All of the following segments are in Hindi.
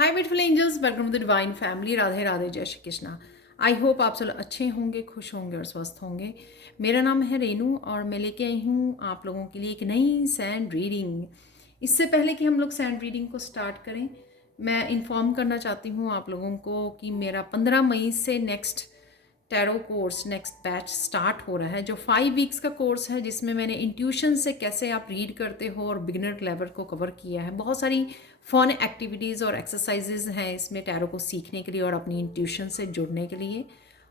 Hi beautiful angels, welcome to the divine family. Radhe Radhe, जय श्री कृष्णा। आई होप आप सब अच्छे होंगे, खुश होंगे और स्वस्थ होंगे। मेरा नाम है रेनू और मैं लेके आई हूँ आप लोगों के लिए एक नई सैंड रीडिंग। इससे पहले कि हम लोग सैंड रीडिंग को स्टार्ट करें, मैं इन्फॉर्म करना चाहती हूँ आप लोगों को कि मेरा 15 मई से next tarot course, next batch start हो रहा है, जो 5 वीक्स का कोर्स है, जिसमें मैंने इंट्यूशन से कैसे आप रीड करते हो और बिगिनर लेवल को कवर किया है। बहुत सारी फन एक्टिविटीज़ और एक्सरसाइजेज हैं इसमें टैरो को सीखने के लिए और अपनी इंट्यूशन से जुड़ने के लिए।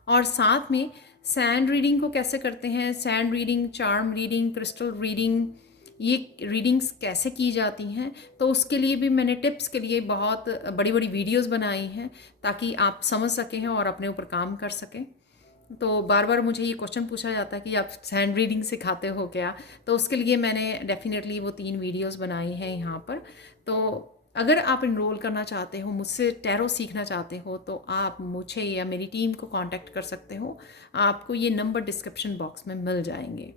और साथ में सैंड रीडिंग को कैसे करते हैं, sand reading, charm reading, crystal reading, ये रीडिंग्स कैसे की जाती हैं, तो उसके लिए भी मैंने टिप्स के लिए बहुत बड़ी बड़ी वीडियोस बनाई हैं ताकि आप समझ सकें और अपने ऊपर काम कर सकें। तो बार बार मुझे ये क्वेश्चन पूछा जाता है कि आप हैंड रीडिंग सिखाते हो क्या, तो उसके लिए मैंने डेफिनेटली वो 3 वीडियोस बनाई हैं यहाँ पर। तो अगर आप इनरोल करना चाहते हो, मुझसे टैरो सीखना चाहते हो, तो आप मुझे या मेरी टीम को कांटेक्ट कर सकते हो। आपको ये नंबर डिस्क्रिप्शन बॉक्स में मिल जाएंगे,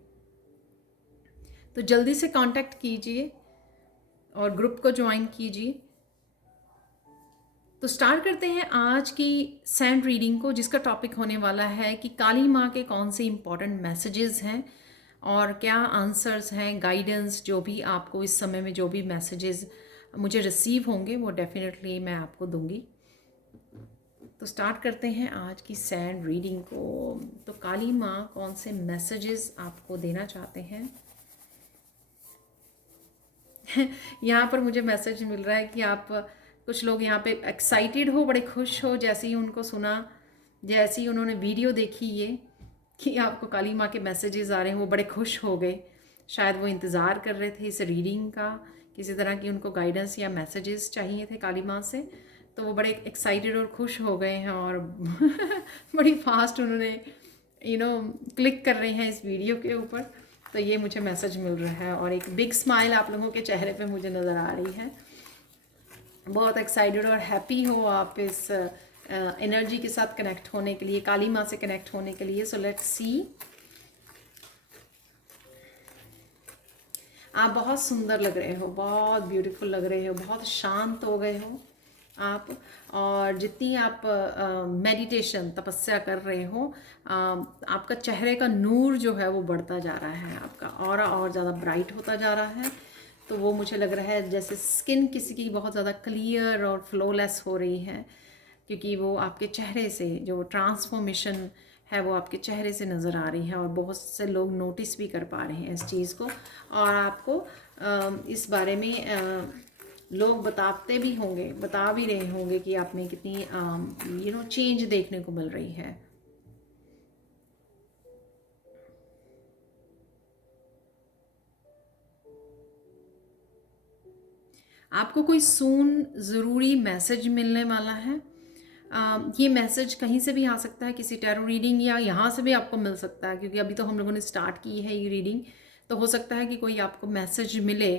तो जल्दी से कांटेक्ट कीजिए और ग्रुप को ज्वाइन कीजिए। तो स्टार्ट करते हैं आज की सैंड रीडिंग को, जिसका टॉपिक होने वाला है कि काली माँ के कौन से इंपॉर्टेंट मैसेजेस हैं और क्या आंसर्स हैं, गाइडेंस, जो भी आपको इस समय में जो भी मैसेजेस मुझे रिसीव होंगे वो डेफिनेटली मैं आपको दूंगी। तो स्टार्ट करते हैं आज की सैंड रीडिंग को। तो काली माँ कौन से मैसेजेस आपको देना चाहते हैं। यहाँ पर मुझे मैसेज मिल रहा है कि आप कुछ लोग यहाँ पे एक्साइटेड हो, बड़े खुश हो, जैसे ही उनको सुना, जैसे ही उन्होंने वीडियो देखी ये कि आपको काली माँ के मैसेजेस आ रहे हैं, वो बड़े खुश हो गए। शायद वो इंतज़ार कर रहे थे इस रीडिंग का, किसी तरह की उनको गाइडेंस या मैसेजेस चाहिए थे काली माँ से, तो वो बड़े एक्साइटेड और खुश हो गए हैं और बड़ी फास्ट उन्होंने क्लिक कर रहे हैं इस वीडियो के ऊपर। तो ये मुझे मैसेज मिल रहा है और एक बिग स्माइल आप लोगों के चेहरे पे मुझे नज़र आ रही है। बहुत एक्साइटेड और हैप्पी हो आप इस एनर्जी के साथ कनेक्ट होने के लिए, काली माँ से कनेक्ट होने के लिए। So let's see. आप बहुत सुंदर लग रहे हो, बहुत ब्यूटीफुल लग रहे हो, बहुत शांत हो गए हो आप। और जितनी आप मेडिटेशन, तपस्या कर रहे हो, आपका चेहरे का नूर जो है वो बढ़ता जा रहा है, आपका ऑरा और ज़्यादा ब्राइट होता जा रहा है। तो वो मुझे लग रहा है जैसे स्किन किसी की बहुत ज़्यादा क्लियर और फ्लोलेस हो रही है, क्योंकि वो आपके चेहरे से जो ट्रांसफॉर्मेशन है वो आपके चेहरे से नज़र आ रही है और बहुत से लोग नोटिस भी कर पा रहे हैं इस चीज़ को। और आपको इस बारे में लोग बताते भी होंगे, बता भी रहे होंगे कि आप में कितनी चेंज देखने को मिल रही है। आपको कोई सून ज़रूरी मैसेज मिलने वाला है। ये मैसेज कहीं से भी आ सकता है, किसी टैरो रीडिंग या यहाँ से भी आपको मिल सकता है, क्योंकि अभी तो हम लोगों ने स्टार्ट की है ये रीडिंग। तो हो सकता है कि कोई आपको मैसेज मिले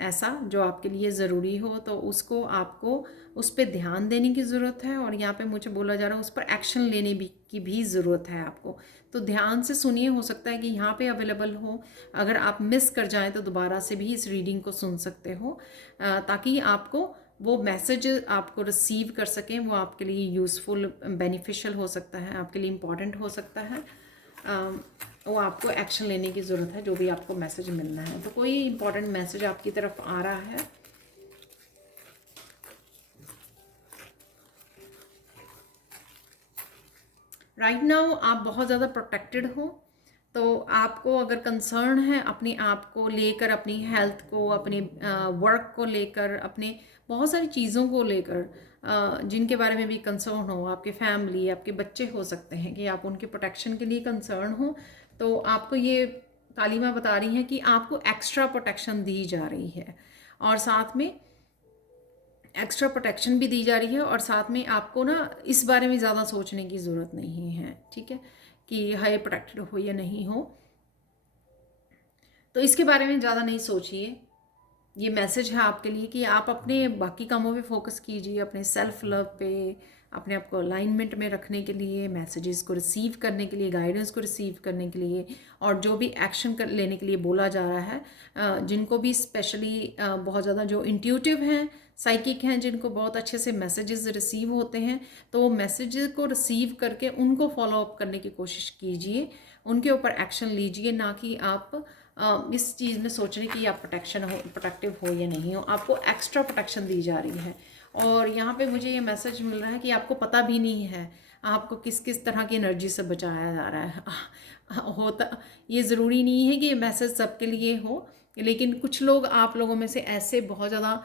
ऐसा जो आपके लिए ज़रूरी हो, तो उसको आपको उस पर ध्यान देने की ज़रूरत है। और यहाँ पे मुझे बोला जा रहा है उस पर एक्शन लेने की भी ज़रूरत है आपको। तो ध्यान से सुनिए, हो सकता है कि यहाँ पे अवेलेबल हो। अगर आप मिस कर जाएं तो दोबारा से भी इस रीडिंग को सुन सकते हो, ताकि आपको वो मैसेज आपको रिसीव कर सकें। वो आपके लिए यूज़फुल, बेनिफिशियल हो सकता है, आपके लिए इम्पॉर्टेंट हो सकता है। वो आपको एक्शन लेने की ज़रूरत है, जो भी आपको मैसेज मिलना है। तो कोई इम्पॉर्टेंट मैसेज आपकी तरफ आ रहा है। राइट नाउ आप बहुत ज़्यादा प्रोटेक्टेड हो, तो आपको अगर कंसर्न है अपने आप को लेकर, अपनी हेल्थ को, अपने वर्क को लेकर, अपने बहुत सारी चीज़ों को लेकर, जिनके बारे में भी कंसर्न हो, आपके फैमिली, आपके बच्चे हो सकते हैं कि आप उनके प्रोटेक्शन के लिए कंसर्न हो, तो आपको ये काली माँ बता रही हैं कि आपको एक्स्ट्रा प्रोटेक्शन दी जा रही है। और साथ में एक्स्ट्रा प्रोटेक्शन भी दी जा रही है, और साथ में आपको ना इस बारे में ज़्यादा सोचने की ज़रूरत नहीं है, ठीक है, कि हाई प्रोटेक्टेड हो या नहीं हो। तो इसके बारे में ज़्यादा नहीं सोचिए। ये मैसेज है आपके लिए कि आप अपने बाकी कामों पे फोकस कीजिए, अपने सेल्फ लव पे, अपने आप को अलाइनमेंट में रखने के लिए, मैसेजेस को रिसीव करने के लिए, गाइडेंस को रिसीव करने के लिए, और जो भी एक्शन कर लेने के लिए बोला जा रहा है, जिनको भी स्पेशली बहुत ज़्यादा जो इंट्यूटिव हैं, साइकिक हैं, जिनको बहुत अच्छे से मैसेजेस रिसीव होते हैं, तो वो मैसेजेस को रिसीव करके उनको फॉलो अप करने की कोशिश कीजिए, उनके ऊपर एक्शन लीजिए, ना कि आप इस चीज़ में सोच रहे कि आप प्रोटेक्टिव हो या नहीं हो। आपको एक्स्ट्रा प्रोटेक्शन दी जा रही है, और यहाँ पे मुझे ये मैसेज मिल रहा है कि आपको पता भी नहीं है आपको किस किस तरह की एनर्जी से बचाया जा रहा है। होता ये ज़रूरी नहीं है कि ये मैसेज सबके लिए हो, लेकिन कुछ लोग आप लोगों में से ऐसे बहुत ज़्यादा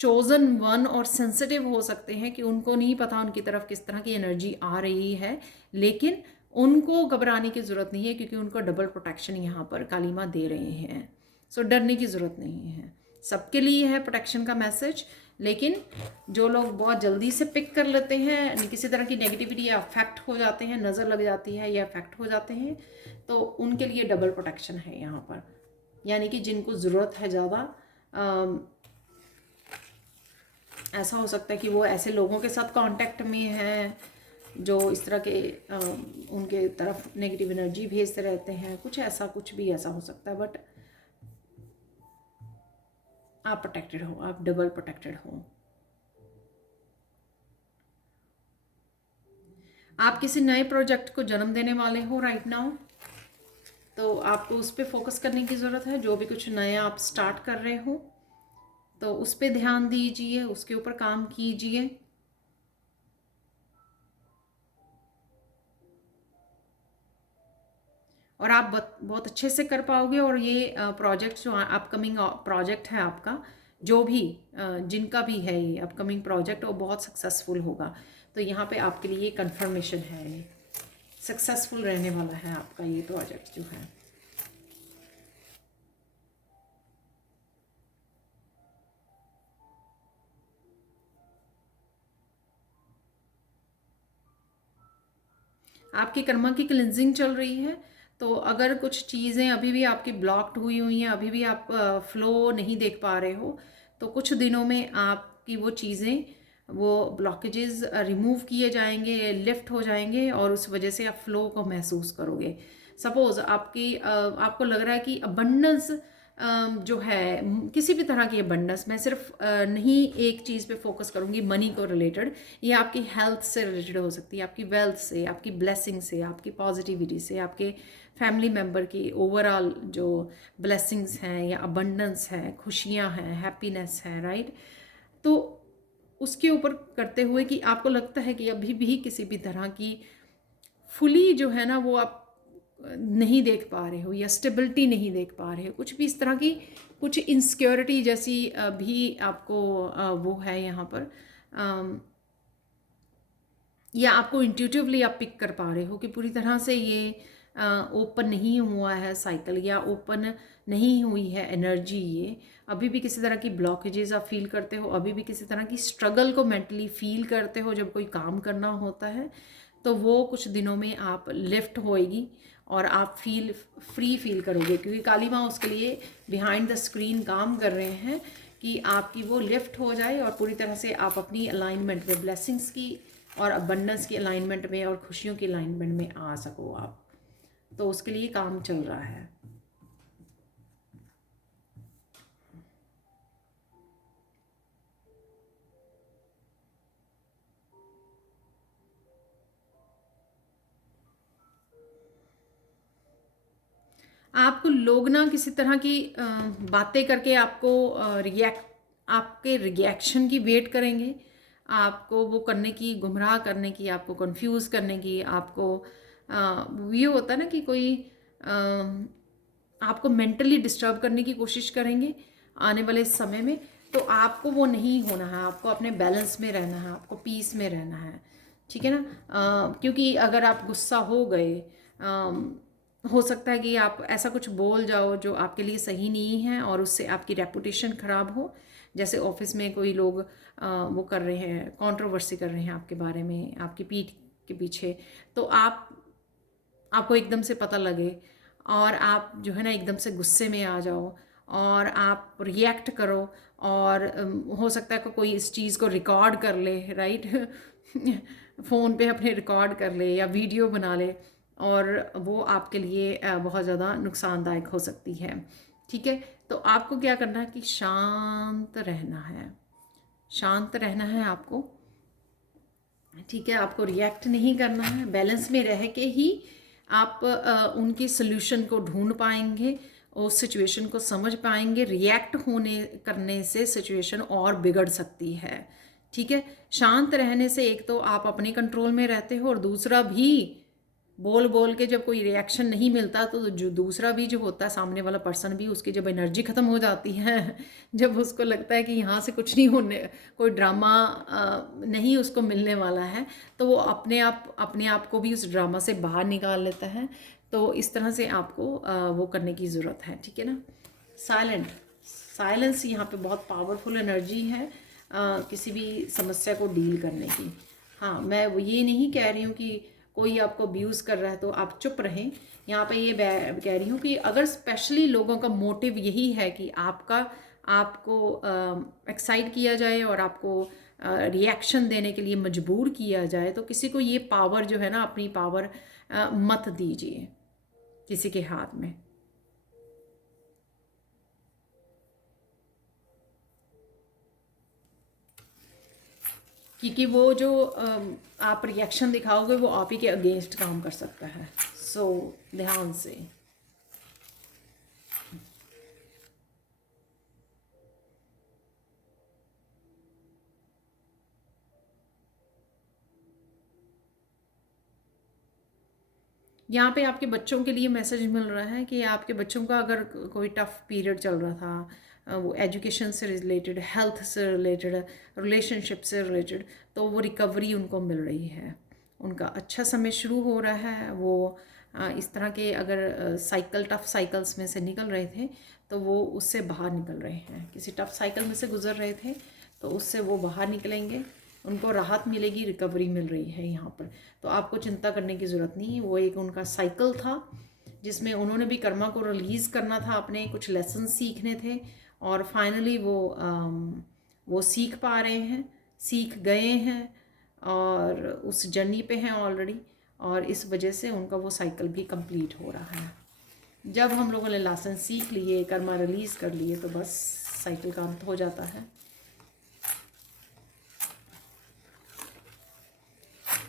चोज़न वन और सेंसिटिव हो सकते हैं कि उनको नहीं पता उनकी तरफ किस तरह की एनर्जी आ रही है, लेकिन उनको घबराने की ज़रूरत नहीं है, क्योंकि उनको डबल प्रोटेक्शन यहाँ पर काली माँ दे रहे हैं। सो डरने की ज़रूरत नहीं है, सबके लिए है प्रोटेक्शन का मैसेज। लेकिन जो लोग बहुत जल्दी से पिक कर लेते हैं, किसी तरह की नेगेटिविटी या अफेक्ट हो जाते हैं, नज़र लग जाती है या अफेक्ट हो जाते हैं, तो उनके लिए डबल प्रोटेक्शन है यहाँ पर। यानी कि जिनको ज़रूरत है ज़्यादा, ऐसा हो सकता है कि वो ऐसे लोगों के साथ कांटेक्ट में हैं जो इस तरह के उनके तरफ नेगेटिव एनर्जी भेजते रहते हैं, कुछ भी ऐसा हो सकता है। बट आप प्रोटेक्टेड हो, आप डबल प्रोटेक्टेड हो। आप किसी नए प्रोजेक्ट को जन्म देने वाले हो राइट नाउ, तो आपको उस पर फोकस करने की ज़रूरत है। जो भी कुछ नया आप स्टार्ट कर रहे हो, तो उस पर ध्यान दीजिए, उसके ऊपर काम कीजिए। और आप बहुत अच्छे से कर पाओगे। और ये प्रोजेक्ट जो अपकमिंग प्रोजेक्ट है आपका, जो भी जिनका भी है ये अपकमिंग प्रोजेक्ट, वो बहुत सक्सेसफुल होगा। तो यहाँ पे आपके लिए कंफर्मेशन है, सक्सेसफुल रहने वाला है आपका ये प्रोजेक्ट जो है। आपकी कर्मा की क्लिनजिंग चल रही है, तो अगर कुछ चीज़ें अभी भी आपकी ब्लॉक्ड हुई हैं, अभी भी आप फ्लो नहीं देख पा रहे हो, तो कुछ दिनों में आपकी वो चीज़ें, वो ब्लॉकेजेस रिमूव किए जाएंगे, लिफ्ट हो जाएंगे, और उस वजह से आप फ्लो को महसूस करोगे। सपोज़ आपको लग रहा है कि अबंडेंस जो है, किसी भी तरह की अबंडेंस, मैं सिर्फ नहीं एक चीज़ पे फोकस करूँगी मनी को रिलेटेड, ये आपकी हेल्थ से रिलेटेड हो सकती है, आपकी वेल्थ से, आपकी ब्लेसिंग से, आपकी पॉजिटिविटी से, आपके फैमिली मेम्बर की ओवरऑल जो ब्लेसिंग्स हैं या अबंडेंस है, खुशियाँ हैं, हैप्पीनेस है, राइट। तो उसके ऊपर करते हुए कि आपको लगता है कि अभी भी किसी भी तरह की फुली जो है ना वो आप नहीं देख पा रहे हो, या स्टेबिलिटी नहीं देख पा रहे हो, कुछ भी इस तरह की कुछ इनसिक्योरिटी जैसी भी आपको वो है यहाँ पर, या आपको इंट्यूटिवली आप पिक कर पा रहे हो कि पूरी तरह से ये ओपन नहीं हुआ है साइकिल, या ओपन नहीं हुई है एनर्जी, ये अभी भी किसी तरह की ब्लॉकेजेस आप फील करते हो, अभी भी किसी तरह की स्ट्रगल को मेंटली फील करते हो जब कोई काम करना होता है। तो वो कुछ दिनों में आप लिफ्ट होएगी और आप फ्री फील करोगे, क्योंकि काली माँ उसके लिए बिहाइंड द स्क्रीन काम कर रहे हैं कि आपकी वो लिफ्ट हो जाए और पूरी तरह से आप अपनी अलाइनमेंट में, ब्लेसिंग्स की और अबंडेंस की अलाइनमेंट में और खुशियों की अलाइनमेंट में आ सको आप। तो उसके लिए काम चल रहा है। आपको लोग ना किसी तरह की बातें करके आपको आपके रिएक्शन की वेट करेंगे, आपको वो करने की, गुमराह करने की, आपको कंफ्यूज करने की, आपको ये होता है ना कि कोई आपको मेंटली डिस्टर्ब करने की कोशिश करेंगे आने वाले समय में। तो आपको वो नहीं होना है, आपको अपने बैलेंस में रहना है, आपको पीस में रहना है, ठीक है ना। क्योंकि अगर आप गुस्सा हो गए, हो सकता है कि आप ऐसा कुछ बोल जाओ जो आपके लिए सही नहीं है और उससे आपकी रेपुटेशन ख़राब हो। जैसे ऑफिस में कोई लोग वो कर रहे हैं, कंट्रोवर्सी कर रहे हैं आपके बारे में, आपकी पीठ के पीछे, तो आपको एकदम से पता लगे और आप जो है ना एकदम से गुस्से में आ जाओ और आप रिएक्ट करो, और हो सकता है कि कोई इस चीज़ को रिकॉर्ड कर ले, राइट। फ़ोन पे अपने रिकॉर्ड कर ले या वीडियो बना ले, और वो आपके लिए बहुत ज़्यादा नुकसानदायक हो सकती है। ठीक है, तो आपको क्या करना है कि शांत रहना है, शांत रहना है आपको। ठीक है, आपको रिएक्ट नहीं करना है, बैलेंस में रह के ही आप उनके सोल्यूशन को ढूंढ पाएंगे, उस सिचुएशन को समझ पाएंगे। रिएक्ट होने करने से सिचुएशन और बिगड़ सकती है। ठीक है, शांत रहने से एक तो आप अपने कंट्रोल में रहते हो, और दूसरा भी बोल बोल के जब कोई रिएक्शन नहीं मिलता तो जो दूसरा भी जो होता है, सामने वाला पर्सन भी, उसकी जब एनर्जी ख़त्म हो जाती है, जब उसको लगता है कि यहाँ से कुछ नहीं होने, कोई ड्रामा नहीं उसको मिलने वाला है, तो वो अपने आप को भी उस ड्रामा से बाहर निकाल लेता है। तो इस तरह से आपको वो करने की ज़रूरत है। ठीक है ना, साइलेंस यहाँ पे बहुत पावरफुल एनर्जी है किसी भी समस्या को डील करने की। हाँ, मैं वो ये नहीं कह रही हूँ कि कोई आपको अब्यूज़ कर रहा है तो आप चुप रहें। यहाँ पे ये कह रही हूँ कि अगर स्पेशली लोगों का मोटिव यही है कि आपको एक्साइट किया जाए और आपको रिएक्शन देने के लिए मजबूर किया जाए, तो किसी को ये पावर जो है ना, अपनी पावर मत दीजिए किसी के हाथ में। क्योंकि वो जो आप रिएक्शन दिखाओगे वो आप ही के अगेंस्ट काम कर सकता है। सो ध्यान से। यहाँ पे आपके बच्चों के लिए मैसेज मिल रहा है कि आपके बच्चों का अगर कोई टफ पीरियड चल रहा था, वो एजुकेशन से रिलेटेड, हेल्थ से रिलेटेड, रिलेशनशिप से रिलेटेड, तो वो रिकवरी उनको मिल रही है। उनका अच्छा समय शुरू हो रहा है। वो इस तरह के अगर टफ साइकिल्स में से निकल रहे थे तो वो उससे बाहर निकल रहे हैं। किसी टफ साइकिल में से गुजर रहे थे तो उससे वो बाहर निकलेंगे, उनको राहत मिलेगी, रिकवरी मिल रही है यहाँ पर। तो आपको चिंता करने की ज़रूरत नहीं है। वो एक उनका साइकिल था जिसमें उन्होंने भी कर्मा को रिलीज़ करना था, अपने कुछ लेसन सीखने थे, और फाइनली वो सीख पा रहे हैं, सीख गए हैं और उस जर्नी पे हैं ऑलरेडी, और इस वजह से उनका वो साइकिल भी कंप्लीट हो रहा है। जब हम लोगों ने लेसन सीख लिए, कर्मा रिलीज़ कर लिए, तो बस साइकिल का अंत हो जाता है।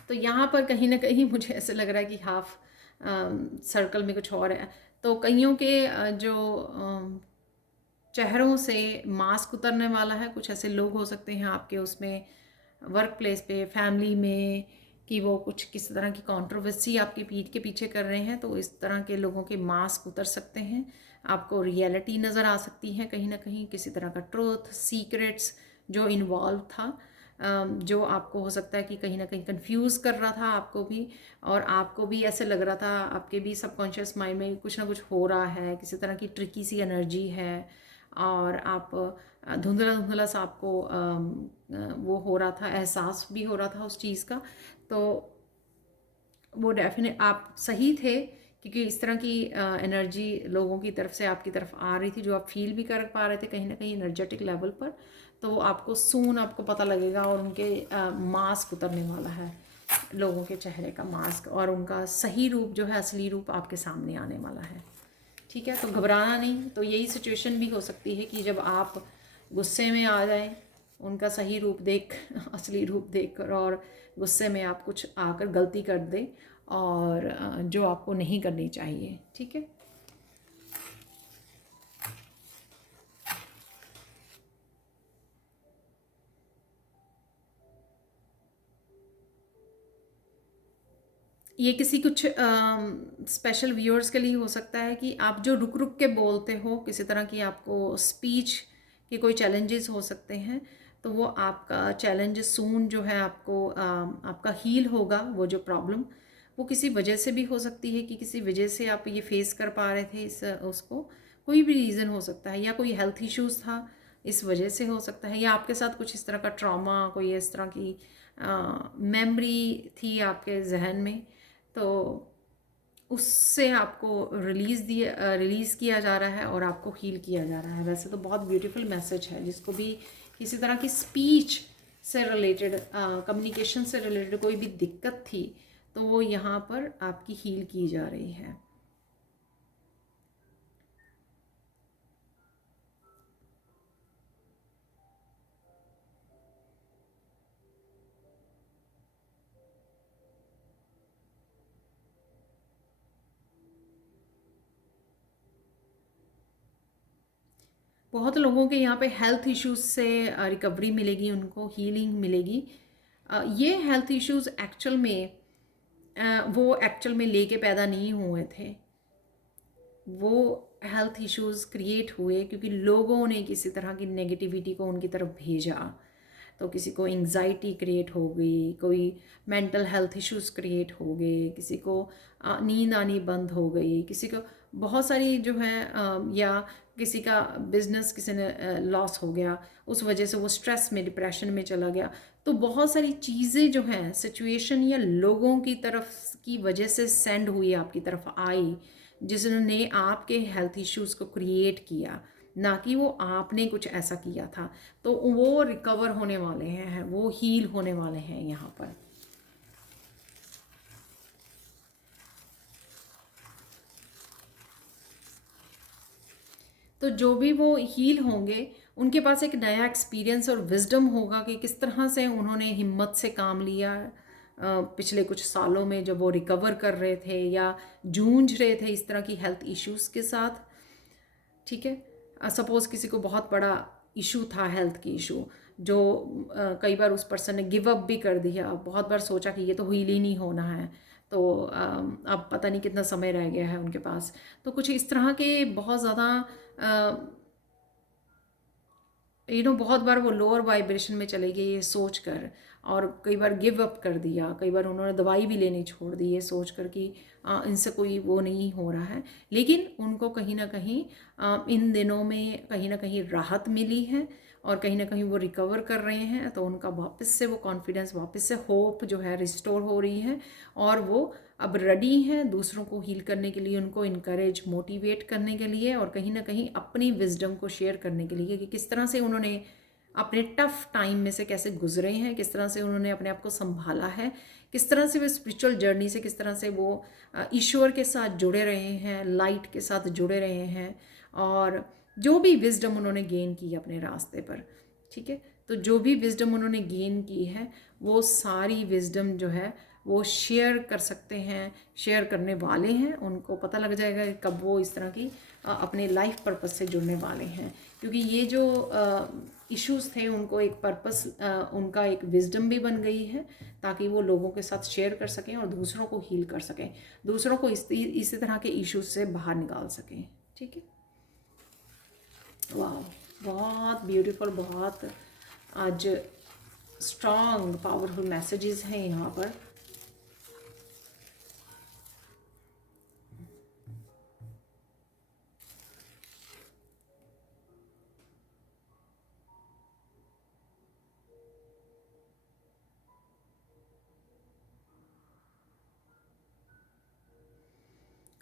तो यहाँ पर कहीं ना कहीं मुझे ऐसे लग रहा है कि हाफ सर्कल में कुछ और है। तो कईयों के जो चेहरों से मास्क उतरने वाला है। कुछ ऐसे लोग हो सकते हैं आपके उसमें वर्क प्लेस पे, फैमिली में, कि वो कुछ किस तरह की कंट्रोवर्सी आपकी पीठ के पीछे कर रहे हैं, तो इस तरह के लोगों के मास्क उतर सकते हैं। आपको रियलिटी नज़र आ सकती है, कहीं ना कहीं किसी तरह का ट्रूथ, सीक्रेट्स जो इन्वॉल्व था, जो आपको हो सकता है कि कहीं ना कहीं कंफ्यूज कर रहा था आपको भी, और आपको भी ऐसे लग रहा था, आपके भी सबकॉन्शियस माइंड में कुछ ना कुछ हो रहा है, किसी तरह की ट्रिकी सी एनर्जी है, और आप धुंधला धुंधला सा आपको वो हो रहा था, एहसास भी हो रहा था उस चीज़ का। तो वो डेफिनेट आप सही थे, क्योंकि इस तरह की एनर्जी लोगों की तरफ से आपकी तरफ आ रही थी, जो आप फील भी कर पा रहे थे कहीं ना कहीं एनर्जेटिक लेवल पर। तो वो आपको सून आपको पता लगेगा, और उनके मास्क उतरने वाला है, लोगों के चेहरे का मास्क, और उनका सही रूप जो है, असली रूप आपके सामने आने वाला है। ठीक है, तो घबराना नहीं। तो यही सिचुएशन भी हो सकती है कि जब आप गुस्से में आ जाएं, उनका सही रूप देख असली रूप देख कर, और गुस्से में आप कुछ आकर गलती कर दें, और जो आपको नहीं करनी चाहिए। ठीक है, ये किसी कुछ स्पेशल व्यूअर्स के लिए हो सकता है कि आप जो रुक रुक के बोलते हो, किसी तरह की आपको स्पीच के कोई चैलेंजेस हो सकते हैं, तो वो आपका चैलेंज सून जो है आपको आपका हील होगा। वो जो प्रॉब्लम, वो किसी वजह से भी हो सकती है कि किसी वजह से आप ये फेस कर पा रहे थे इस उसको, कोई भी रीज़न हो सकता है, या कोई हेल्थ इश्यूज था इस वजह से हो सकता है, या आपके साथ कुछ इस तरह का ट्रॉमा, कोई इस तरह की मेमोरी थी आपके जहन में, तो उससे आपको रिलीज़ किया जा रहा है और आपको हील किया जा रहा है। वैसे तो बहुत ब्यूटीफुल मैसेज है, जिसको भी किसी तरह की स्पीच से रिलेटेड, कम्युनिकेशन से रिलेटेड कोई भी दिक्कत थी, तो वो यहाँ पर आपकी हील की जा रही है। बहुत लोगों के यहाँ पे हेल्थ इश्यूज से रिकवरी मिलेगी, उनको हीलिंग मिलेगी। ये हेल्थ इश्यूज एक्चुअल में वो एक्चुअल में लेके पैदा नहीं हुए थे। वो हेल्थ इश्यूज क्रिएट हुए क्योंकि लोगों ने किसी तरह की नेगेटिविटी को उनकी तरफ भेजा। तो किसी को एंग्जाइटी क्रिएट हो गई, कोई मेंटल हेल्थ इश्यूज क्रिएट हो गए, किसी को नींद आनी बंद हो गई, किसी को बहुत सारी जो है या किसी का बिजनेस किसी ने लॉस हो गया, उस वजह से वो स्ट्रेस में, डिप्रेशन में चला गया। तो बहुत सारी चीज़ें जो हैं सिचुएशन या लोगों की तरफ की वजह से सेंड हुई, आपकी तरफ आई, जिन्होंने आपके हेल्थ इश्यूज़ को क्रिएट किया, ना कि वो आपने कुछ ऐसा किया था। तो वो रिकवर होने वाले हैं, वो हील होने वाले हैं यहाँ पर। तो जो भी वो हील होंगे, उनके पास एक नया एक्सपीरियंस और विजडम होगा कि किस तरह से उन्होंने हिम्मत से काम लिया पिछले कुछ सालों में, जब वो रिकवर कर रहे थे या जूझ रहे थे इस तरह की हेल्थ इश्यूज़ के साथ। ठीक है, सपोज़ किसी को बहुत बड़ा इशू था, हेल्थ की इशू, जो कई बार उस पर्सन ने गिव अप भी कर दिया, बहुत बार सोचा कि ये तो हील ही नहीं होना है, तो अब पता नहीं कितना समय रह गया है उनके पास। तो कुछ इस तरह के बहुत ज़्यादा बहुत बार वो लोअर वाइब्रेशन में चले गए ये सोच कर, और कई बार गिव अप कर दिया, कई बार उन्होंने दवाई भी लेनी छोड़ दी ये सोच कर कि इनसे कोई वो नहीं हो रहा है। लेकिन उनको कहीं ना कहीं इन दिनों में कहीं ना कहीं राहत मिली है, और कहीं ना कहीं वो रिकवर कर रहे हैं। तो उनका वापस से वो कॉन्फिडेंस, वापस से होप जो है रिस्टोर हो रही है, और वो अब रेडी हैं दूसरों को हील करने के लिए, उनको इनकरेज, मोटिवेट करने के लिए, और कहीं ना कहीं अपनी विजडम को शेयर करने के लिए कि किस तरह से उन्होंने अपने टफ टाइम में से कैसे गुजरे हैं, किस तरह से उन्होंने अपने आप को संभाला है, किस तरह से वो स्पिरिचुअल जर्नी से, किस तरह से वो ईश्वर के साथ जुड़े रहे हैं, लाइट के साथ जुड़े रहे हैं, और जो भी विजडम उन्होंने गेन की अपने रास्ते पर। ठीक है, तो जो भी विजडम उन्होंने गेन की है, वो सारी विजडम जो है वो शेयर कर सकते हैं, शेयर करने वाले हैं। उनको पता लग जाएगा कि कब वो इस तरह की अपने लाइफ पर्पस से जुड़ने वाले हैं, क्योंकि ये जो इश्यूज़ थे उनको एक पर्पस, उनका एक विजडम भी बन गई है, ताकि वो लोगों के साथ शेयर कर सकें और दूसरों को हील कर सकें, दूसरों को इसी तरह के इश्यूज से बाहर निकाल सकें। ठीक है, वाह, बहुत ब्यूटीफुल, बहुत आज स्ट्रॉन्ग पावरफुल मैसेजेस हैं यहाँ पर।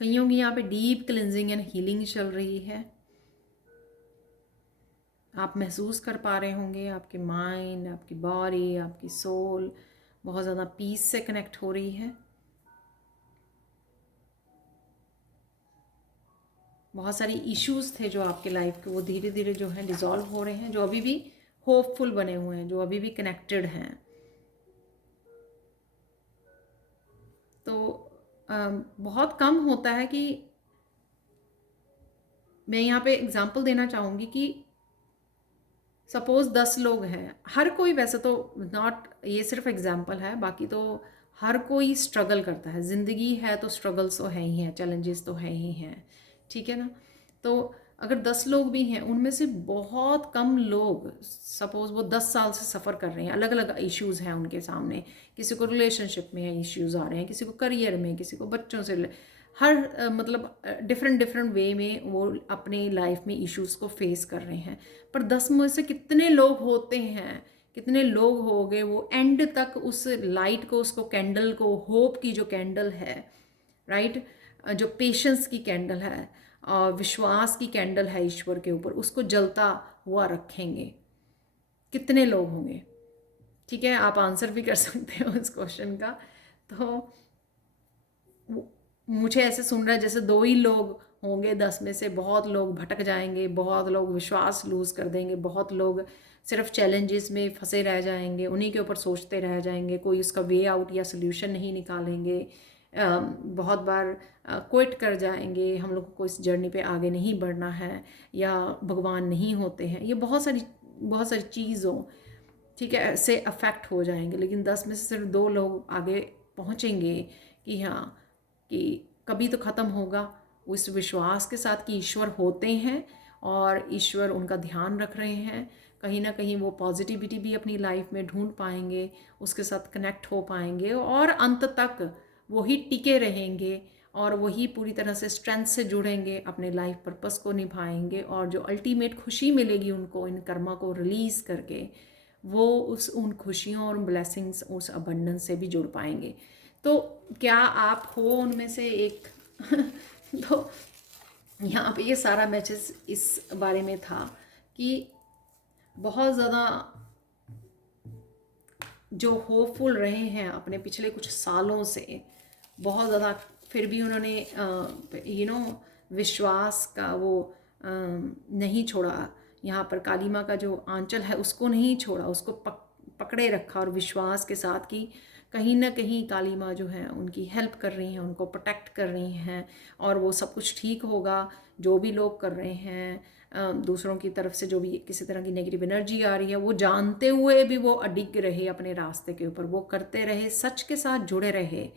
कईयों की यहाँ पे डीप क्लिनजिंग एंड हीलिंग चल रही है। आप महसूस कर पा रहे होंगे, आपके माइंड, आपकी बॉडी, आपकी सोल बहुत ज़्यादा पीस से कनेक्ट हो रही है। बहुत सारी इश्यूज थे जो आपके लाइफ के, वो धीरे धीरे जो है डिसॉल्व हो रहे हैं, जो अभी भी होपफुल बने हुए हैं, जो अभी भी कनेक्टेड हैं। तो बहुत कम होता है कि, मैं यहाँ पे एग्जांपल देना चाहूँगी कि सपोज़ 10 लोग हैं, हर कोई, वैसे तो नॉट, ये सिर्फ एग्जांपल है, बाकी तो हर कोई स्ट्रगल करता है, ज़िंदगी है तो स्ट्रगल्स तो है ही हैं, चैलेंजेस तो है ही हैं। ठीक है ना, तो अगर 10 लोग भी हैं, उनमें से बहुत कम लोग, सपोज़ वो 10 साल से सफ़र कर रहे हैं, अलग अलग इश्यूज़ हैं उनके सामने, किसी को रिलेशनशिप में इश्यूज़ आ रहे हैं, किसी को करियर में, किसी को बच्चों से, हर मतलब डिफरेंट डिफरेंट वे में वो अपने लाइफ में इश्यूज़ को फेस कर रहे हैं। पर 10 में से कितने लोग होते हैं, कितने लोग हो गए वो एंड तक उस लाइट को, उसको कैंडल को, होप की जो कैंडल है, राइट, जो पेशेंस की कैंडल है और विश्वास की कैंडल है ईश्वर के ऊपर, उसको जलता हुआ रखेंगे? कितने लोग होंगे? ठीक है, आप आंसर भी कर सकते हो इस क्वेश्चन का। तो मुझे ऐसे सुन रहा है जैसे 2 ही लोग होंगे 10 में से, बहुत लोग भटक जाएंगे, बहुत लोग विश्वास लूज़ कर देंगे, बहुत लोग सिर्फ चैलेंजेस में फंसे रह जाएंगे, उन्हीं के ऊपर सोचते रह जाएंगे, कोई उसका वे आउट या सोल्यूशन नहीं निकालेंगे। बहुत बार क्विट कर जाएंगे, हम लोग को इस जर्नी पे आगे नहीं बढ़ना है, या भगवान नहीं होते हैं, ये बहुत सारी चीज़ों, ठीक है, से अफेक्ट हो जाएंगे। लेकिन 10 में से सिर्फ 2 लोग आगे पहुँचेंगे कि हाँ, कि कभी तो ख़त्म होगा, उस विश्वास के साथ कि ईश्वर होते हैं और ईश्वर उनका ध्यान रख रहे हैं। कहीं ना कहीं वो पॉजिटिविटी भी अपनी लाइफ में ढूंढ पाएंगे, उसके साथ कनेक्ट हो पाएंगे और अंत तक वही टिके रहेंगे और वही पूरी तरह से स्ट्रेंथ से जुड़ेंगे, अपने लाइफ पर्पस को निभाएंगे और जो अल्टीमेट खुशी मिलेगी उनको इन कर्मा को रिलीज़ करके, वो उन खुशियों और ब्लेसिंग्स, उस अबंडेंस से भी जुड़ पाएंगे। तो क्या आप हो उनमें से एक? तो यहाँ पे ये सारा मैसेज इस बारे में था कि बहुत ज़्यादा जो होपफुल रहे हैं अपने पिछले कुछ सालों से, बहुत ज़्यादा, फिर भी उन्होंने विश्वास का वो नहीं छोड़ा। यहाँ पर काली माँ का जो आंचल है उसको नहीं छोड़ा, उसको पकड़े रखा और विश्वास के साथ कि कहीं ना कहीं काली माँ जो है उनकी हेल्प कर रही हैं, उनको प्रोटेक्ट कर रही हैं और वो सब कुछ ठीक होगा। जो भी लोग कर रहे हैं, दूसरों की तरफ से जो भी किसी तरह की नेगेटिव एनर्जी आ रही है, वो जानते हुए भी वो अडिग रहे अपने रास्ते के ऊपर, वो करते रहे, सच के साथ जुड़े रहे।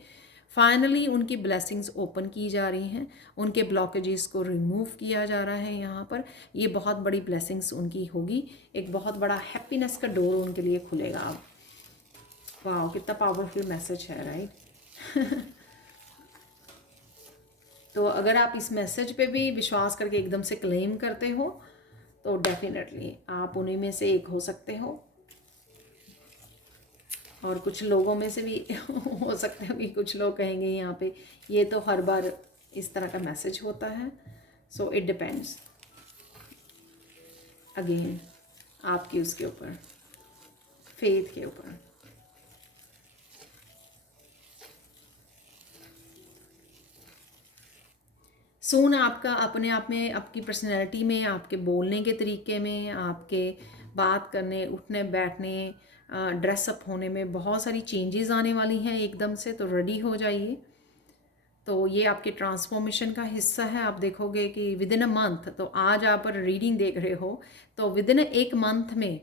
फाइनली उनकी ब्लेसिंग्स ओपन की जा रही हैं, उनके ब्लॉकेजेस को रिमूव किया जा रहा है। यहाँ पर ये बहुत बड़ी ब्लेसिंग्स उनकी होगी, एक बहुत बड़ा हैप्पीनेस का डोर उनके लिए खुलेगा अब। वाह, कितना पावरफुल मैसेज है, राइट? तो अगर आप इस मैसेज पे भी विश्वास करके एकदम से क्लेम करते हो तो डेफिनेटली आप उन्हीं में से एक हो सकते हो। और कुछ लोगों में से भी हो सकते हो कि कुछ लोग कहेंगे यहाँ पे ये तो हर बार इस तरह का मैसेज होता है। सो इट डिपेंड्स अगेन आपकी उसके ऊपर, फेथ के ऊपर। सून आपका अपने आप में, आपकी पर्सनैलिटी में, आपके बोलने के तरीके में, आपके बात करने, उठने बैठने, ड्रेसअप होने में बहुत सारी चेंजेस आने वाली हैं एकदम से। तो रेडी हो जाइए। तो ये आपके ट्रांसफॉर्मेशन का हिस्सा है। आप देखोगे कि विद इन अ मंथ, तो आज आप रीडिंग देख रहे हो तो विद इन 1 मंथ में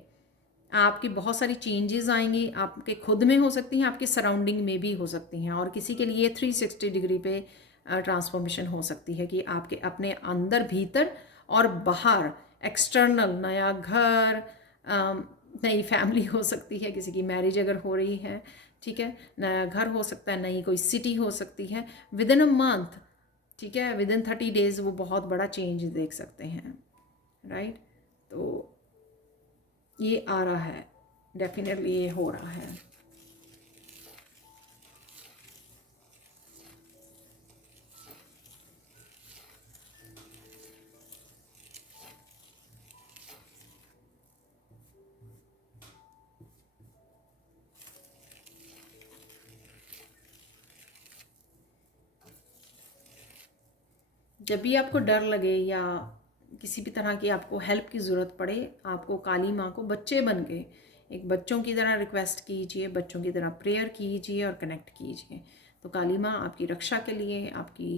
आपकी बहुत सारी चेंजेस आएंगी। आपके खुद में हो सकती हैं, आपके सराउंडिंग में भी हो सकती हैं, और किसी के लिए 360 डिग्री पे ट्रांसफॉर्मेशन हो सकती है कि आपके अपने अंदर भीतर और बाहर एक्सटर्नल, नया घर, नई फैमिली हो सकती है, किसी की मैरिज अगर हो रही है, ठीक है, नया घर हो सकता है, नई कोई सिटी हो सकती है विद इन अ मंथ, ठीक है, विद इन 30 डेज वो बहुत बड़ा चेंज देख सकते हैं, राइट? तो ये आ रहा है, डेफिनेटली ये हो रहा है। जब भी आपको डर लगे या किसी भी तरह की आपको हेल्प की ज़रूरत पड़े, आपको काली माँ को बच्चे बन के एक बच्चों की तरह रिक्वेस्ट कीजिए, बच्चों की तरह प्रेयर कीजिए और कनेक्ट कीजिए। तो काली माँ आपकी रक्षा के लिए, आपकी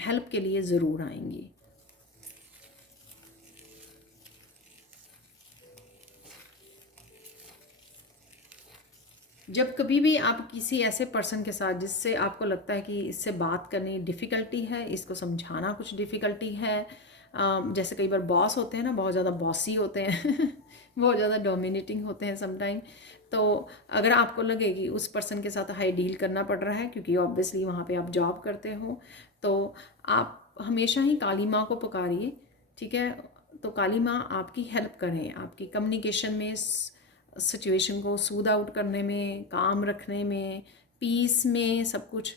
हेल्प के लिए ज़रूर आएंगी। जब कभी भी आप किसी ऐसे पर्सन के साथ जिससे आपको लगता है कि इससे बात करनी डिफ़िकल्टी है, इसको समझाना कुछ डिफ़िकल्टी है, जैसे कई बार बॉस होते हैं ना, बहुत ज़्यादा बॉसी होते हैं बहुत ज़्यादा डोमिनेटिंग होते हैं समटाइम। तो अगर आपको लगे कि उस पर्सन के साथ हाई डील करना पड़ रहा है, क्योंकि ऑब्वियसली वहाँ पे आप जॉब करते हो, तो आप हमेशा ही काली माँ को पुकारिए, ठीक है? तो काली माँ आपकी हेल्प करें, आपकी कम्युनिकेशन में, सिचुएशन को स्मूथ आउट करने में, काम रखने में, पीस में, सब कुछ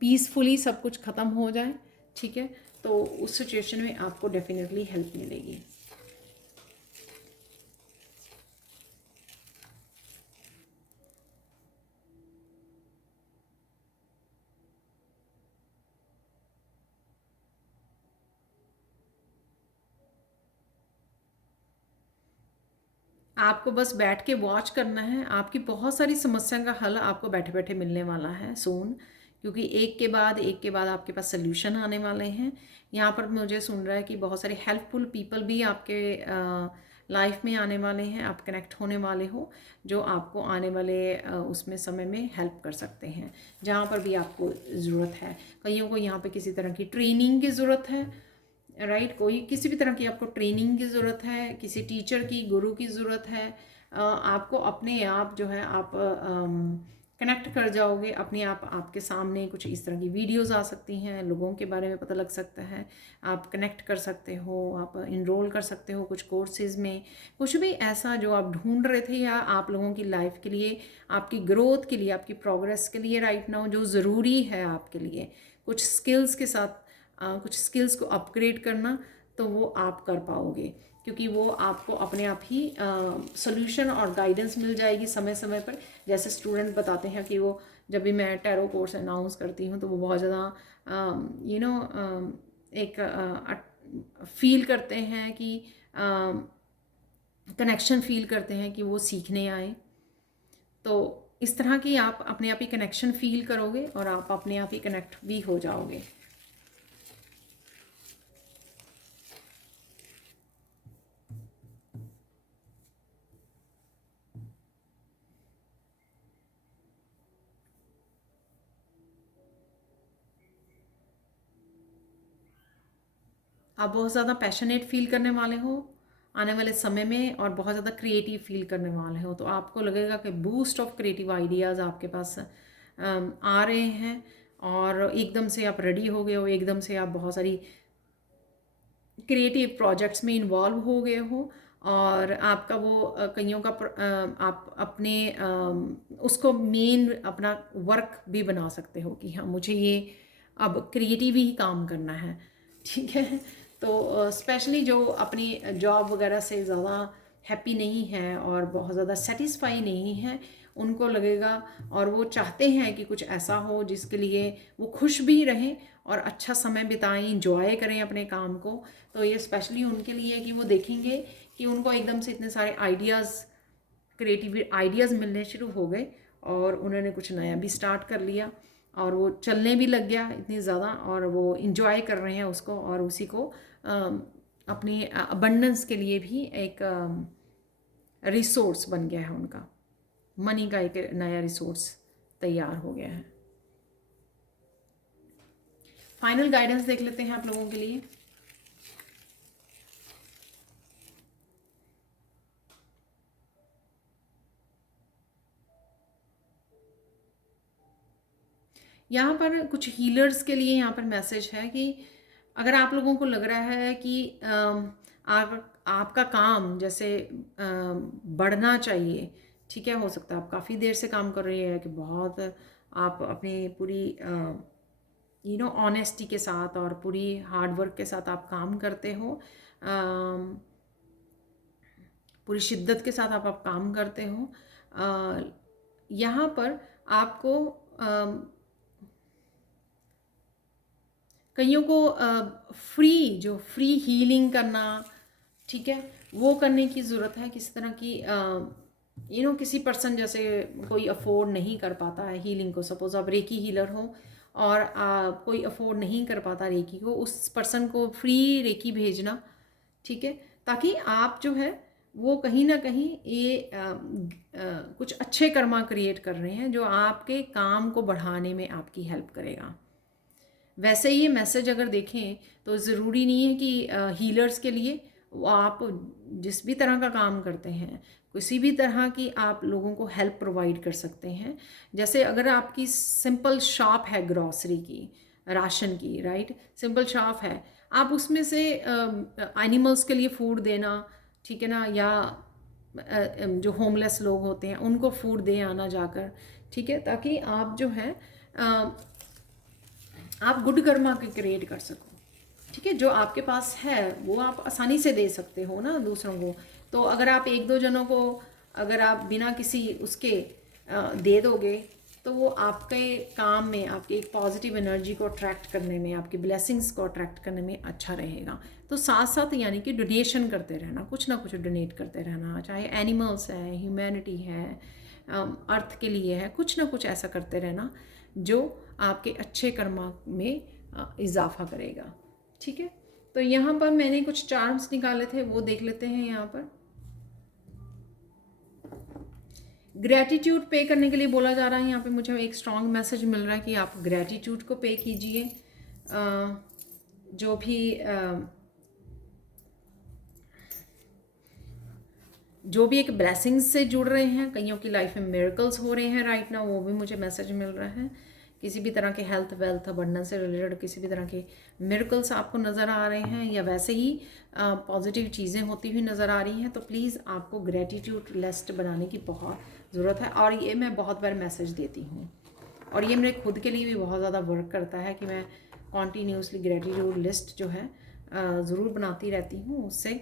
पीसफुली सब कुछ ख़त्म हो जाए, ठीक है? तो उस सिचुएशन में आपको डेफिनेटली हेल्प मिलेगी। आपको बस बैठ के वॉच करना है, आपकी बहुत सारी समस्या का हल आपको बैठे बैठे मिलने वाला है सून, क्योंकि एक के बाद आपके पास सोल्यूशन आने वाले हैं। यहाँ पर मुझे सुन रहा है कि बहुत सारे हेल्पफुल पीपल भी आपके लाइफ में आने वाले हैं, आप कनेक्ट होने वाले हो, जो आपको आने वाले उसमें समय में हेल्प कर सकते हैं जहाँ पर भी आपको ज़रूरत है। कईयों को यहाँ पे किसी तरह की ट्रेनिंग की ज़रूरत है, राइट, कोई किसी भी तरह की आपको ट्रेनिंग की ज़रूरत है, किसी टीचर की, गुरु की ज़रूरत है। आपको अपने आप जो है आप कनेक्ट कर जाओगे अपने आप, आपके सामने कुछ इस तरह की वीडियोस आ सकती हैं, लोगों के बारे में पता लग सकता है, आप कनेक्ट कर सकते हो, आप इनरोल कर सकते हो कुछ कोर्सेज़ में, कुछ भी ऐसा जो आप ढूंढ रहे थे या आप लोगों की लाइफ के लिए, आपकी ग्रोथ के लिए, आपकी प्रोग्रेस के लिए राइट नाउ जो ज़रूरी है आपके लिए, कुछ स्किल्स के साथ कुछ स्किल्स को अपग्रेड करना, तो वो आप कर पाओगे, क्योंकि वो आपको अपने आप ही सोल्यूशन और गाइडेंस मिल जाएगी समय समय पर। जैसे स्टूडेंट बताते हैं कि वो जब भी मैं टैरो कोर्स अनाउंस करती हूँ तो वो बहुत ज़्यादा एक फील करते हैं कि कनेक्शन फील करते हैं कि वो सीखने आए। तो इस तरह की आप अपने आप ही कनेक्शन फील करोगे और आप अपने आप ही कनेक्ट भी हो जाओगे। आप बहुत ज़्यादा पैशनेट फील करने वाले हो आने वाले समय में, और बहुत ज़्यादा क्रिएटिव फील करने वाले हो, तो आपको लगेगा कि बूस्ट ऑफ क्रिएटिव आइडियाज़ आपके पास आ रहे हैं, और एकदम से आप रेडी हो गए हो, एकदम से आप बहुत सारी क्रिएटिव प्रोजेक्ट्स में इन्वॉल्व हो गए हो, और आपका वो कईयों का आप अपने उसको मेन अपना वर्क भी बना सकते हो कि हाँ मुझे ये अब क्रिएटिव ही काम करना है, ठीक है। तो स्पेशली जो अपनी जॉब वगैरह से ज़्यादा हैप्पी नहीं है और बहुत ज़्यादा सेटिस्फाई नहीं है, उनको लगेगा और वो चाहते हैं कि कुछ ऐसा हो जिसके लिए वो खुश भी रहें और अच्छा समय बिताएं, इंजॉय करें अपने काम को। तो ये स्पेशली उनके लिए है कि वो देखेंगे कि उनको एकदम से इतने सारे आइडियाज़, क्रिएटिव आइडियाज़ मिलने शुरू हो गए और उन्होंने कुछ नया भी स्टार्ट कर लिया और वो चलने भी लग गया इतनी ज़्यादा, और वो इंजॉय कर रहे हैं उसको, और उसी को अपनी अबंडेंस के लिए भी एक रिसोर्स बन गया है उनका, मनी का एक नया रिसोर्स तैयार हो गया है। फाइनल गाइडेंस देख लेते हैं आप लोगों के लिए। यहाँ पर कुछ हीलर्स के लिए यहाँ पर मैसेज है कि अगर आप लोगों को लग रहा है कि आपका काम जैसे बढ़ना चाहिए, ठीक है, हो सकता है आप काफ़ी देर से काम कर रहे हैं कि बहुत आप अपनी पूरी ऑनेस्टी के साथ और पूरी हार्ड वर्क के साथ आप काम करते हो, पूरी शिद्दत के साथ आप काम करते हो। यहाँ पर आपको कईयों को फ्री हीलिंग करना, ठीक है, वो करने की ज़रूरत है। किसी तरह की किसी पर्सन जैसे कोई अफोर्ड नहीं कर पाता है हीलिंग को, सपोज आप रेकी हीलर हो और कोई अफोर्ड नहीं कर पाता रेकी को, उस पर्सन को फ्री रेकी भेजना, ठीक है, ताकि आप जो है वो कहीं ना कहीं ये कुछ अच्छे कर्मा क्रिएट कर रहे हैं जो आपके काम को बढ़ाने में आपकी हेल्प करेगा। वैसे ये मैसेज अगर देखें तो ज़रूरी नहीं है कि हीलर्स के लिए, आप जिस भी तरह का काम करते हैं, किसी भी तरह की आप लोगों को हेल्प प्रोवाइड कर सकते हैं। जैसे अगर आपकी सिंपल शॉप है ग्रॉसरी की, राशन की, राइट, सिंपल शॉप है, आप उसमें से एनिमल्स के लिए फूड देना, ठीक है ना, या जो होमलेस लोग होते हैं उनको फूड दे आना जाकर, ठीक है, ताकि आप जो है आप गुड कर्मा के क्रिएट कर सको, ठीक है। जो आपके पास है वो आप आसानी से दे सकते हो ना दूसरों को। तो अगर आप एक दो जनों को अगर आप बिना किसी उसके दे दोगे, तो वो आपके काम में, आपकी एक पॉजिटिव एनर्जी को अट्रैक्ट करने में, आपकी ब्लेसिंग्स को अट्रैक्ट करने में अच्छा रहेगा। तो साथ साथ यानी कि डोनेशन करते रहना, कुछ ना कुछ डोनेट करते रहना, चाहे एनिमल्स है, ह्यूमैनिटी है, अर्थ के लिए है, कुछ ना कुछ ऐसा करते रहना जो आपके अच्छे कर्मा में इजाफा करेगा। ठीक है, तो यहाँ पर मैंने कुछ चार्म्स निकाले थे, वो देख लेते हैं। यहाँ पर ग्रैटिट्यूड पे करने के लिए बोला जा रहा है। यहाँ पे मुझे एक स्ट्रॉन्ग मैसेज मिल रहा है कि आप ग्रैटिट्यूड को पे कीजिए। जो भी एक ब्लेसिंग्स से जुड़ रहे हैं, कईयों की लाइफ में मिरेकल्स हो रहे हैं राइट नाउ, वो भी मुझे मैसेज मिल रहा है। किसी भी तरह के हेल्थ वेल्थ अबंडेंस से रिलेटेड किसी भी तरह के मिरेकल्स आपको नज़र आ रहे हैं, या वैसे ही पॉजिटिव चीज़ें होती हुई नज़र आ रही हैं, तो प्लीज़ आपको ग्रैटिट्यूड लिस्ट बनाने की बहुत ज़रूरत है। और ये मैं बहुत बार मैसेज देती हूँ, और ये मेरे खुद के लिए भी बहुत ज़्यादा वर्क करता है कि मैं कॉन्टीन्यूसली ग्रैटिट्यूड लिस्ट जो है ज़रूर बनाती रहती हूँ। उससे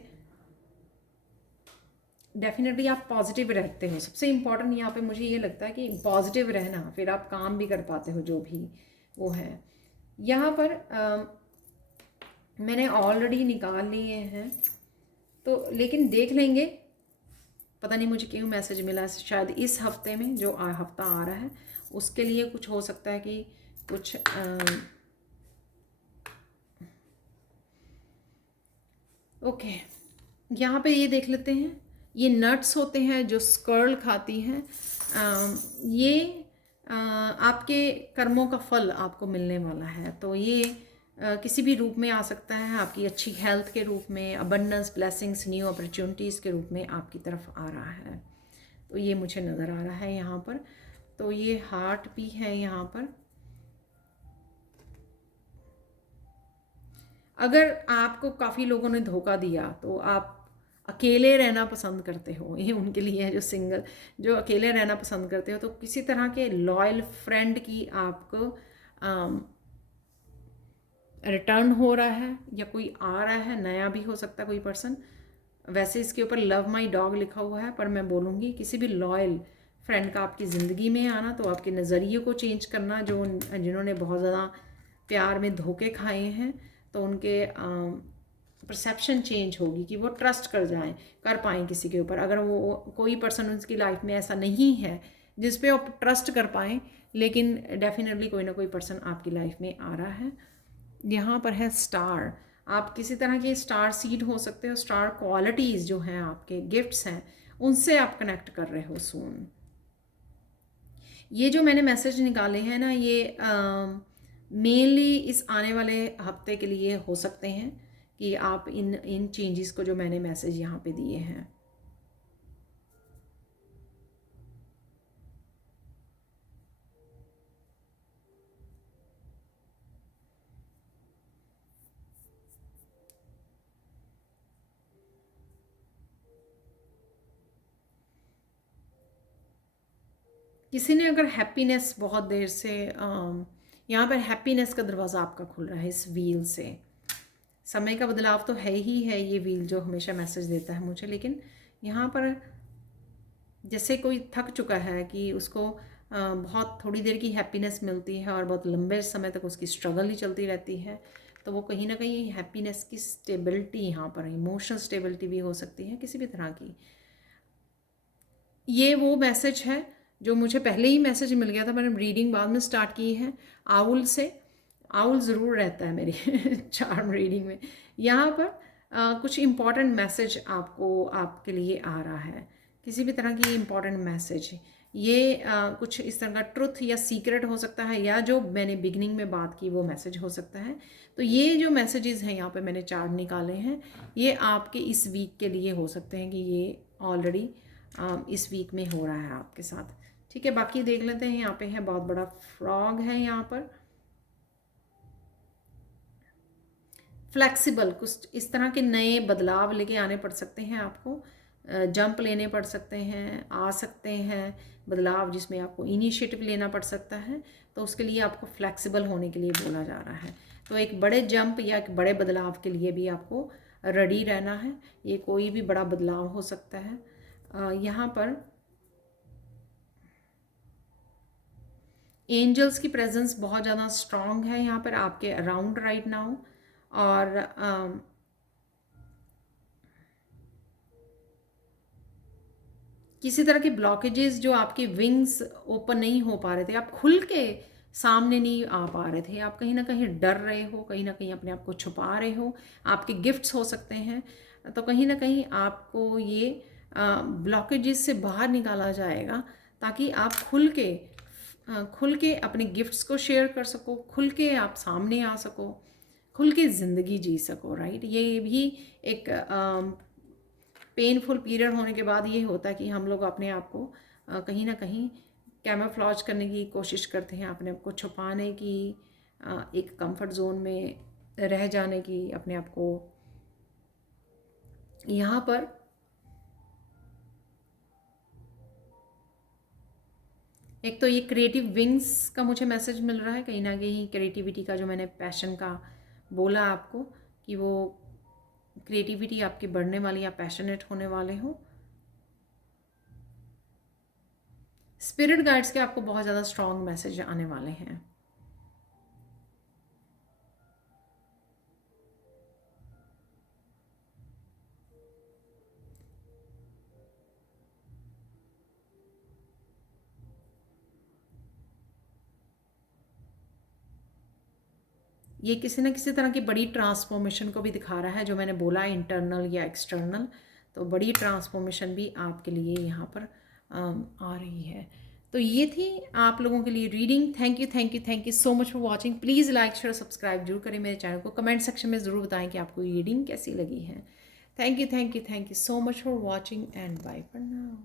डेफिनेटली आप पॉजिटिव रहते हो। सबसे इम्पॉर्टेंट यहाँ पे मुझे ये लगता है कि पॉजिटिव रहना, फिर आप काम भी कर पाते हो जो भी वो है। यहाँ पर मैंने ऑलरेडी निकाल लिए हैं, तो लेकिन देख लेंगे। पता नहीं मुझे क्यों मैसेज मिला, शायद इस हफ्ते में जो हफ्ता आ रहा है उसके लिए कुछ हो सकता है कि कुछ ओके, यहाँ पे ये देख लेते हैं। ये नट्स होते हैं जो स्कर्ल खाती हैं। ये आपके कर्मों का फल आपको मिलने वाला है। तो ये किसी भी रूप में आ सकता है, आपकी अच्छी हेल्थ के रूप में, अबंडेंस, ब्लेसिंग्स, न्यू अपॉर्चुनिटीज़ के रूप में आपकी तरफ आ रहा है। तो ये मुझे नज़र आ रहा है यहाँ पर। तो ये हार्ट भी है यहाँ पर। अगर आपको काफ़ी लोगों ने धोखा दिया तो आप अकेले रहना पसंद करते हो, ये उनके लिए है जो अकेले रहना पसंद करते हो, तो किसी तरह के लॉयल फ्रेंड की आपको रिटर्न हो रहा है, या कोई आ रहा है, नया भी हो सकता है कोई पर्सन। वैसे इसके ऊपर लव माई डॉग लिखा हुआ है, पर मैं बोलूँगी किसी भी लॉयल फ्रेंड का आपकी ज़िंदगी में आना, तो आपके नज़रिए को चेंज करना। जिन्होंने बहुत ज़्यादा प्यार में धोखे खाए हैं, तो उनके परसेप्शन चेंज होगी कि वो ट्रस्ट कर पाएँ किसी के ऊपर। अगर वो कोई पर्सन उनकी लाइफ में ऐसा नहीं है जिस पे आप ट्रस्ट कर पाएँ, लेकिन डेफिनेटली कोई ना कोई पर्सन आपकी लाइफ में आ रहा है। यहाँ पर है स्टार। आप किसी तरह के स्टार सीड हो सकते हो। स्टार क्वालिटीज़ जो हैं, आपके गिफ्ट्स हैं, उनसे आप कनेक्ट कर रहे हो सून। ये जो मैंने मैसेज निकाले हैं ना, ये मेनली इस आने वाले हफ्ते के लिए हो सकते हैं कि आप इन चेंजेस को, जो मैंने मैसेज यहाँ पे दिए हैं, किसी ने अगर हैप्पीनेस बहुत देर से यहाँ पर हैप्पीनेस का दरवाज़ा आपका खुल रहा है इस व्हील से। समय का बदलाव तो है ही है ये व्हील, जो हमेशा मैसेज देता है मुझे। लेकिन यहाँ पर जैसे कोई थक चुका है कि उसको बहुत थोड़ी देर की हैप्पीनेस मिलती है और बहुत लंबे समय तक उसकी स्ट्रगल ही चलती रहती है, तो वो कहीं ना कहीं हैप्पीनेस की स्टेबिलिटी, यहाँ पर इमोशनल स्टेबिलिटी भी हो सकती है किसी भी तरह की। ये वो मैसेज है जो मुझे पहले ही मैसेज मिल गया था, मैंने रीडिंग बाद में स्टार्ट की है। आउल से, आउल ज़रूर रहता है मेरी चार्म रीडिंग में। यहाँ पर कुछ इम्पॉर्टेंट मैसेज आपके लिए आ रहा है, किसी भी तरह की इम्पॉर्टेंट मैसेज। ये कुछ इस तरह का ट्रुथ या सीक्रेट हो सकता है, या जो मैंने बिगनिंग में बात की वो मैसेज हो सकता है। तो ये जो मैसेजेस हैं, यहाँ पे मैंने 4 निकाले हैं, ये आपके इस वीक के लिए हो सकते हैं कि ये ऑलरेडी इस वीक में हो रहा है आपके साथ। ठीक है, बाकी देख लेते हैं। यहाँ पे है बहुत बड़ा फ्रॉग है, यहाँ पर फ्लेक्सिबल, कुछ इस तरह के नए बदलाव लेके आने पड़ सकते हैं आपको। जंप लेने पड़ सकते हैं, आ सकते हैं बदलाव जिसमें आपको इनिशिएटिव लेना पड़ सकता है। तो उसके लिए आपको फ्लेक्सिबल होने के लिए बोला जा रहा है। तो एक बड़े जंप या एक बड़े बदलाव के लिए भी आपको रेडी रहना है। ये कोई भी बड़ा बदलाव हो सकता है। यहाँ पर एंजल्स की प्रेजेंस बहुत ज़्यादा स्ट्रॉन्ग है यहाँ पर आपके अराउंड राइट नाउ। और किसी तरह के ब्लॉकेजेस जो आपके विंग्स ओपन नहीं हो पा रहे थे, आप खुल के सामने नहीं आ पा रहे थे, आप कहीं ना कहीं डर रहे हो, कहीं ना कहीं अपने आप को छुपा रहे हो, आपके गिफ्ट्स हो सकते हैं, तो कहीं ना कहीं आपको ये ब्लॉकेजेस से बाहर निकाला जाएगा ताकि आप खुल के अपने गिफ्ट्स को शेयर कर सको, खुल के आप सामने आ सको, खुल के ज़िंदगी जी सको, राइट। ये भी एक पेनफुल पीरियड होने के बाद ये होता है कि हम लोग अपने आप को कहीं ना कहीं कैमोफ्लेज करने की कोशिश करते हैं, अपने आप को छुपाने की, एक कंफर्ट जोन में रह जाने की, अपने आप को यहाँ पर एक तो ये क्रिएटिव विंग्स का मुझे मैसेज मिल रहा है, कहीं ना कहीं क्रिएटिविटी का जो मैंने पैशन का बोला आपको कि वो क्रिएटिविटी आपकी बढ़ने वाली, या पैशनेट होने वाले हो। स्पिरिट गाइड्स के आपको बहुत ज़्यादा स्ट्रॉन्ग मैसेज आने वाले हैं। ये किसी न किसी तरह की बड़ी ट्रांसफॉर्मेशन को भी दिखा रहा है, जो मैंने बोला इंटरनल या एक्सटर्नल, तो बड़ी ट्रांसफॉर्मेशन भी आपके लिए यहाँ पर आ रही है। तो ये थी आप लोगों के लिए reading. Thank you so much for watching. Please like share subscribe जरूर करें मेरे चैनल को, कमेंट सेक्शन में ज़रूर बताएं कि आपको रीडिंग कैसी लगी है। Thank you so much for watching and bye for now.